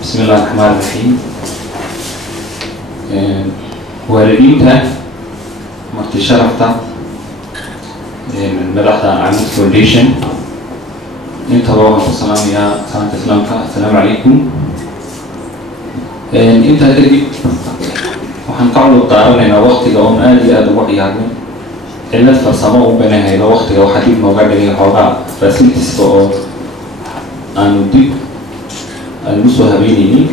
بسم الله الرحمن الرحيم. والدينتا مرتي شرفتا من مدحتا عمود فونديشن انت الله السلام يا سلامة اسلامك. السلام عليكم. انت هتجي وحنقعد الطيران وقت قوم آدي أدو وحيادنا إلا فرصما وبينها إلى وقت قو حديث موقع لي حوضع رسمت السؤال أن نديك المسوى هبيني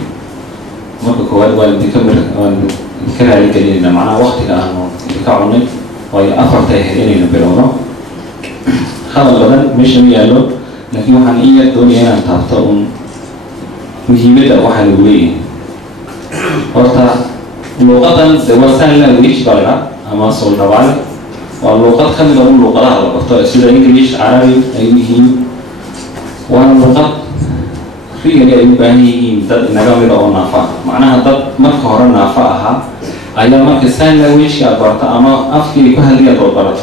مرة كواد والدي كمر ذكر عليك لنا معنا وقت لأنه ذكرني وهي أفر تهيئني نبلونه هذا الغدان مش ميالو لكن وحن إيه الدنيا أن تفتقون مهمة وحن يقولي ورتا لغة دوسان لا ويش بلغة أما صول نوال واللغة خمسة أقول لغة على بطل سيدا إنجليش عربي أيهم وأنا لغة في اللي يباني تد نجامي أو نافع معناها تد مركه نافعها أيام مركز سان لا ويش كبرتا أما أفكي كهل دي أتوبرت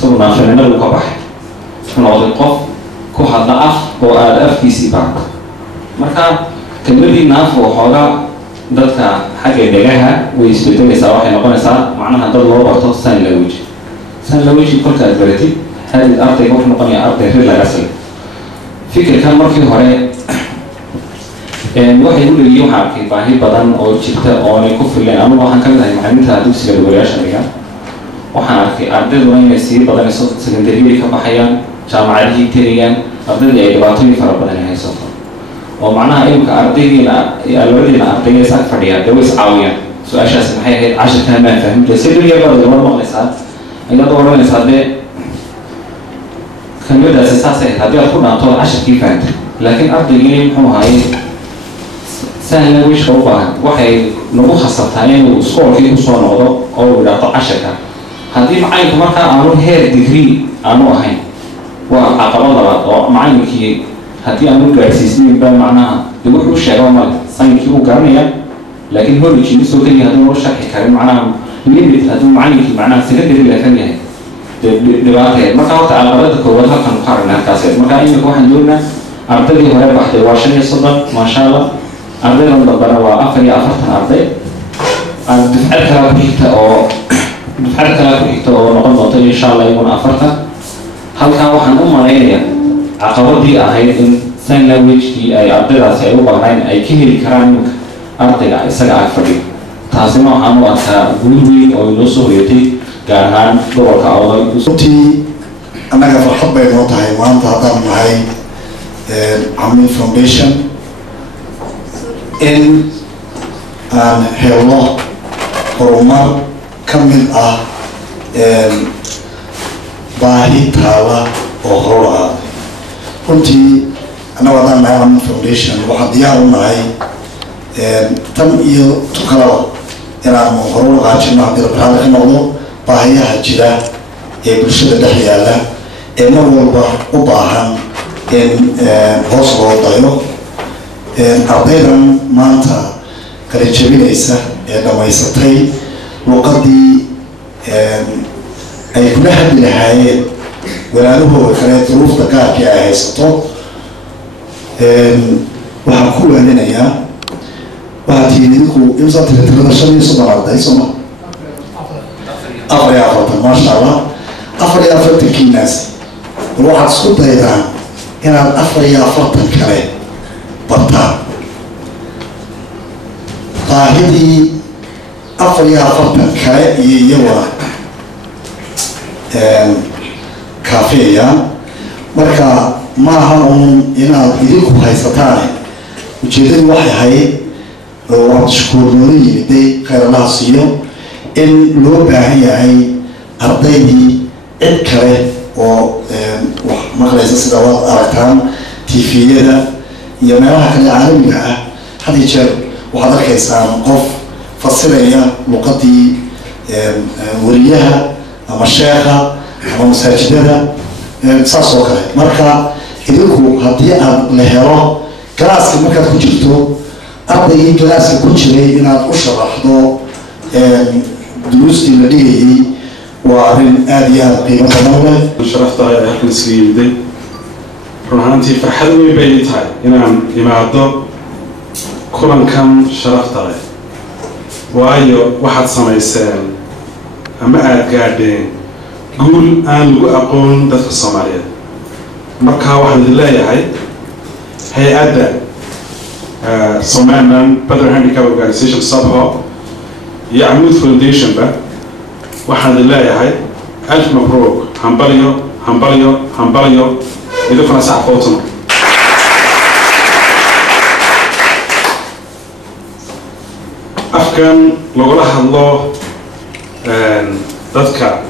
سو نافع نلو كبح من عض القف كهل أف وأف في سباق مركا كملي نافع وحاجة dadka xagga deegaha way isbedelaysaa waxay noqonaysaa macnaha dad loo barto sign language kolka aad baratid hal ardayga wuxuu noqonayaa arday reer laga sii fikirkan markii hore waxay u leeyihiin waxa arkay baahi badan oo jirta oo ay ku filaan ama waxaan ka mid ahay macalimiinta dugsiga dugsiyaasha dhiga waxaan arkay ardaydu inay sii badanayso secondary ka baxayaan jaamacadaha tiriyaan ardaydu ay dhibaatooyin fara badan haysato ومعناها إنك أرضينا الوالدين أرضينا سقف فديا دويس عاوية سؤال شخص محيه 10 كمان فهمت سيدنا يبغى دور مغلسات إذا دور مغلسات ده كان يبدأ أساسا هذا يكون أطول 10 كيف فهمت لكن أرضيين هو هاي سهل ويش هو واحد نبوخ السطحين وسكول فيه وصول نقطة أو لا 10 كان هذه معين كمان كان عمله هير ديجري عمله هاي وعقبال الله معين كي هذه أمور كارثية بمعناها يقول وش يا جماعة صين كيو كارنيا لكن هو اللي يشيل سوكي هذا وش حكي معناها لين هذا معني في معناها سكندري لكن يعني دبعته ما كانت على غرض كوالها كان قارنها كاسر ما كان يمكن واحد يقولنا أرتدي هراء بحث واشني صدق ما شاء الله أرتدي من ضبنا وآخر أفرتنا أرتدي دفعتها بحثة أو دفعتها بحثة أو نقول إن شاء الله يكون أفرتها هل كان واحد علينا عقبتي أهيد إن sign language أي أردت أسأله بعدين أي كهيل كرام أردت أسأله أفريق تاسمه عمو أثر بلوي أو يلوسه يتي كارهان دور كأولا صوتي أنا كفرحت بينات هاي ما أنت هذا معي عمل foundation إن هلا هرمار كمل باهي تالا وهرا runtii annagu haddaan nahay Amin Foundation waxaan diyaar u nahay tan iyo tukalaba inaanu hore u qaajino haddii barnaamij ka noqdo baahiyaha jira ee bulshada dhex yaala ee mar walba u baahan in hoos loo dayo ardaydan maanta kala jebinaysa ee dhammaysatay luqadii ay kula hadli lahaayeen walaalahooda kale duruufta gaarka ay haysato waxaan ku waalinayaa waxaad tihiin idinku imsa tirada 5 arday soma 44 maasha allah 44 kiinaas waxaad isku daydaan inaad 44 kale bartaan baahidii 44 kale iyo iyawa كافية مركا ما هم إن يديكوا هايستان وجدين واحد هاي وشكورني دي خير الله سيو إن لو بعهي هاي أرضي إنكره وما خلص سدوات أركان تيفية يومها كان العالم لها هذا يجر وهذا كيسان قف فصلية لقطي وريها أما الشيخة أما مساجدها ساسو كله مركا إذا هدي أن نهرو كلاس مركا كوجتو أرضي كلاس كوجري إن أشرح له دروس اللي وعن آلية قيمة دولة شرحت على أهل السيدي رهانتي فرحان بيني تاي إن عم يمعطو kulankan sharafta leh waayo waxaad samayseen ama aad gaadheen guul aan lagu aqoon dadka Soomaaliyeed marka waxaan idin leeyahay hay'adda Somaliland Better Handicap Organization Sabho iyo Amoud Foundation waxaan idin leeyahay alf mabruuk hambalyo idinkuna sacfootuna afkan lagula hadlo dadka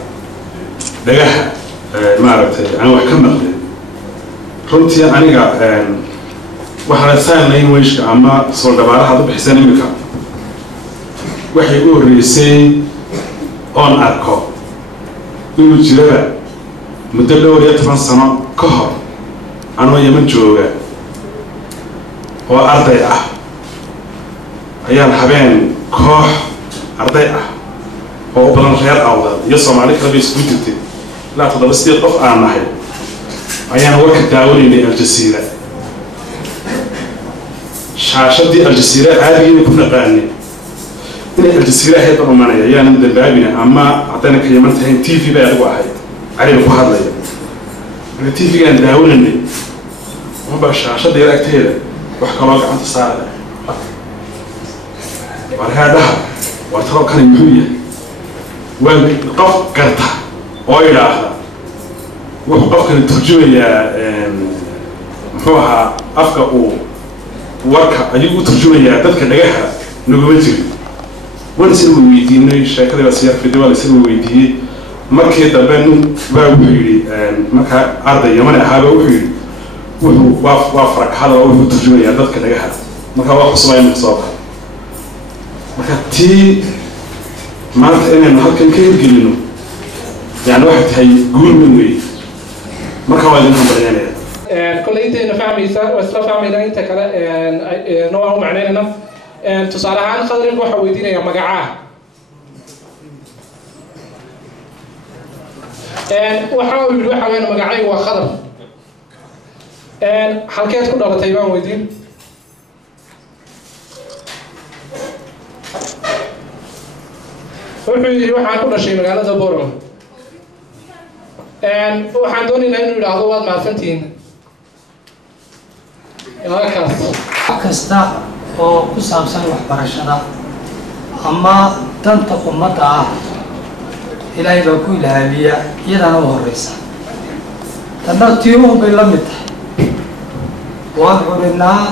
dhagaha maaragtay aan wax ka maqlin runtii aniga waxaan sign language ama soo dhabaalaha u bixisay imika waxay u horeysay oon arko inuu jiraba muddo dhowr iyo 10 sano ka hor anoo Yemen jooga oo arday ah ayaan habeen koox arday ah oo badan reer awdal iyo Soomaali kala isku jirtay la toddoba sidii qof aan nahay ayaan warka daawaynay Al Jazeera shaashadii Al Jazeera caadiga ku naqaanay in Al Jazeera ay barnaamij ayaan dambaabina ama hadana ka Yemen tahay TV baa lagu ahay ariga ku hadlaya TV gaan daawaynay ma shaashadii aragteeda wax kala gacanta saarada وهذا وترى كان يحيي وقف قرطة وإلى وقف كان ترجمة محوها أفكا ووركا أجيبوا ترجمة تذكر نجاحها نقومتي ونسلوا ويدينا الشركة بس في الدول يسلوا ويدي مركز دبانو وحيري مركز أرض يمنع هذا وحيري وهو وافرق هذا وهو ترجمة تذكر نجاحها مركز واقف صبايا متصابها markii maanta inaan halkan ka hirgelino yani waxa tahay guul weyn marka waa inaan baranayna كليتنا فهميسا واسلا فهمينا انت كلا نوعه معنانا تصالحان خضرين waxa weydiinaya magaca waxa uu yiri waxa weyn magacay waa khadar halkeed ku dhalatay baan weydiin wuxuu waxaan ku dhashay magaalada Boorama waxaan doonaynaa inuu yiraahdo waad mahadsantihiin kasta oo ku saabsan waxbarashada ama danta ummadda ah ilaahay baa ku ilaaliya iyadana u horeysa tanna tiimu bay la mid tahay waan xurinaa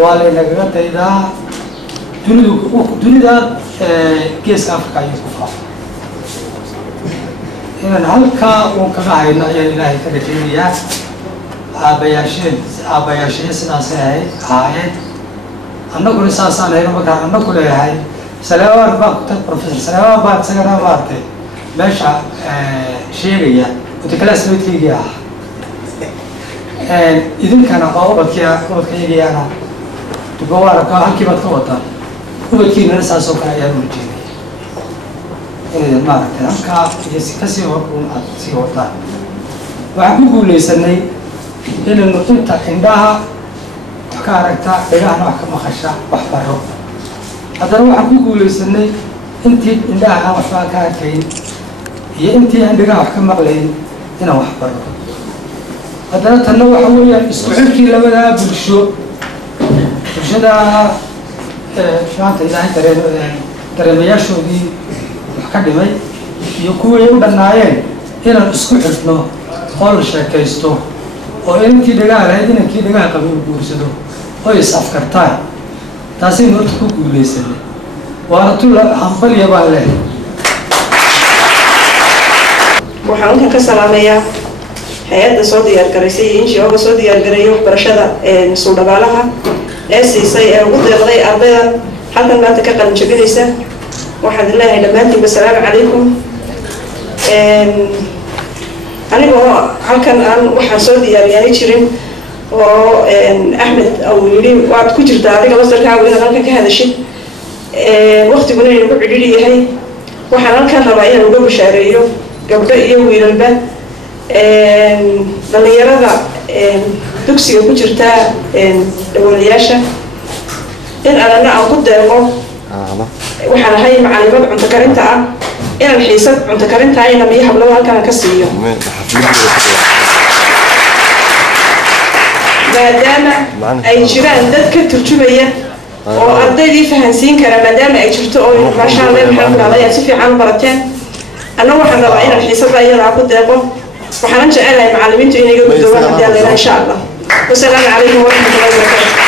waa laynaga daydaa dunida geeska Afrika ayuu ku faafay inaan halkaa uun kaga hayno ayaan ilaahay ka rajaynayaa aabayaasheen sidaas ahayd annaguna saasaan hayno markaan annagu leeyahay salaawaan baa ku tag professor salaawaan baa isagana maartay meesha sheegaya classmate-keygii ah idinkana waa ubadkaygiyana dubawaaraka halkii baad ka wataan ubadkiinana saasoo kale ayaan u jeeday inaydin maaragtay halkaa iyo kasii aad sii wataan waxaan ku guulaysanay inaynu inta indhaha wax ka aragta dhagahana wax ka maqasha wax baro haddana waxaan ku guulaysanay intii indhaha aan waxbaa ka arkayn iyo intii aan dhagaha wax ka maqlayn inaan wax baro haddana tanna waxa weeyaan isku xirkii labadaa bulshada maanta ilaahay dareemayaashoodii wax ka dhimay iyo kuwii u dhannaayeen inaan isku xirno oo la sheekaysto oo intii dhagaha lahayd inankii dhagaha qabin u guursado oo is afkartaan taasaynu horta ku guulaysanay waana tula hambalya baan leh waxaan halkan ka salaamayaa hay-adda soo diyaargaraysay iyo NGO-ga soo diyaargareeyay waxbarashada suudhabaalaha ee siisay ee ugu deeqday ardayda halkan maanta ka qalin jabinaysa waxaan leeyahay dhammaantiin assalaamu calaykum anigoo halkan aan waxaan soo diyaariyay jirin oo Ahmed uu yiri waad ku jirtaa adiga wasarkaagu inaad halkan ka hadashid waqtiguna inuu ku cidhiidhi yahay waxaan halkan rabaa inaan uga bashaareeyo gabdho iyo wiilalba dhalinyarada dugsiga ku jirta dhawalayaasha إن أنا أقول دقو وحنا هاي معلمات عن تكرنتها إن الحساب عن تكرنتها إن مية حبلوها كان كسيو ما دام أي جيران ذات كترجمية وأرضي فهنسين كلام ما دام أي جرتوا ما شاء الله الحمد لله يصير عن مرتين أنا وحنا رأينا الحساب أيضا أقول دقو وحنا نجعلها معلمين إن يقولوا إن شاء الله والسلام عليكم ورحمة الله وبركاته.